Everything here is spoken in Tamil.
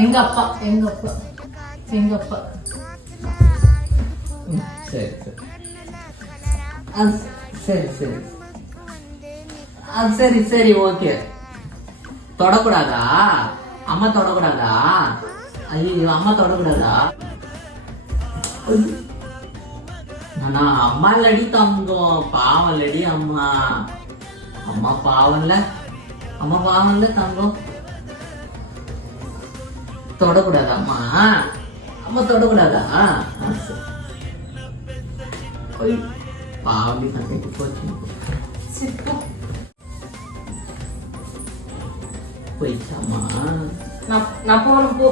எங்க அப்பா எங்க அப்பா எங்க அப்பா. சரி சரி சரி சரி சரி சரி ஓகே. தொடக்கூடாதா? அம்மா தொடக்கூடாதா? ஐயோ அம்மா தொடக்கூடாதா? நானா அம்மா இல்லடி தங்கம், பாவம் இல்லடி அம்மா. அம்மா பாவம்ல, அம்மா பாவம்ல தங்கம். தொடக்கூடாதா அம்மா? அம்மா தொடக்கூடாதா? பாவம் தங்கைக்கு போச்சு. போயிடுச்சாம்மா? நான் போகணும் போ.